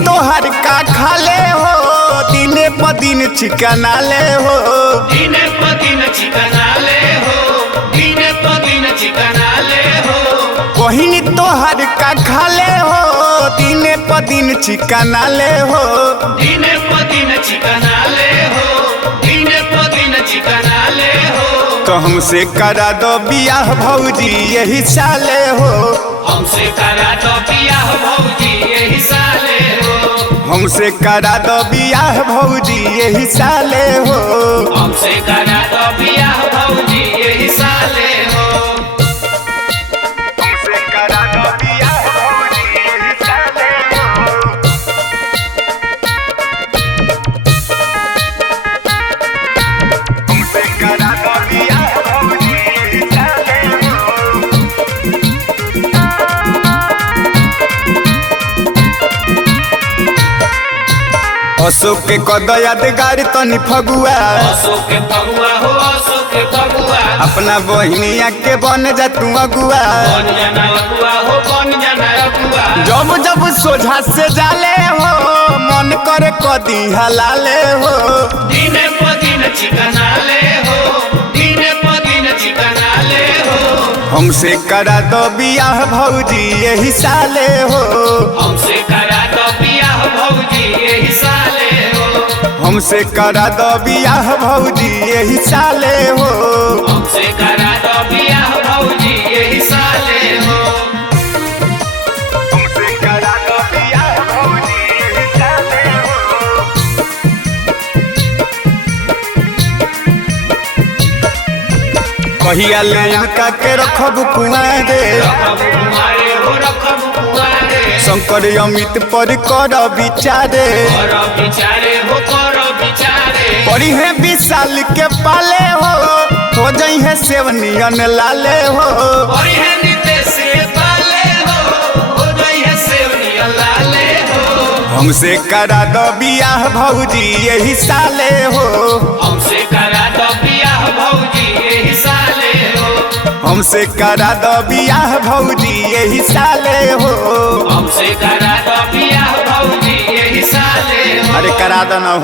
तोहर का खाले हो दिने प दिन चिकना ले हो दिने प दिन चिकना ले हो दिने प दिन चिकना ले हो कोहिनी तोहर का खाले हो दिने प दिन चिकना ले हो दिने प दिन चिकना ले हो दिने प दिन चिकना ले हो तो हमसे करा दो बियाह भौजी यही साले हो हमसे करा दो बियाह भौजी यही साले हो हमसे करा दो बियाह भौजी यही साले हो हमसे करा दो बियाह भौजी यही साले हो हमसे करा दो बियाह भौजी यही साले हो हमसे करा दो बियाह भौजी यही साले हो अशोक के कद यादगार तनी फगुआ अशोक के फगुआ हो अशोक के फगुआ अपना बहिनिया के बन जा तू अगुआ बन जाना अगुआ हो बन जाना अगुआ जब जब सोझा से जाले हो मन करे कदी हलाले हो दिने प दिन चिकना ले हो दिने प दिन चिकना ले हो हमसे करा दो बियाह भौजी यही साले हो हमसे करा दो बियाह भौजी यही साले हो हमसे करा दो बियाह भौजी यही साले हो हमसे करा दो बियाह भौजी यही साले हो हमसे करा दो बियाह भौजी यही साले हो कहिया ले इनका के रखब कुआरे रखब कुमारे हो रखब कुमारे शंकर अमित पर कर विचारे कर बिचारे हो कर बिचारे पड़ी है 20 साल के पाले हो जाई है सेवनियन लाले हो बड़ी है नितेश से पाले हो गई है सेवनिया लाले हो हमसे करा दो बियाह भौजी यही साले हो हमसे करा दो बियाह भौजी यही साले हो हमसे करा दो बियाह भौजी यही साले हो हमसे करा दो बियाह भौजी यही साले हो अरे करा दो ना हो।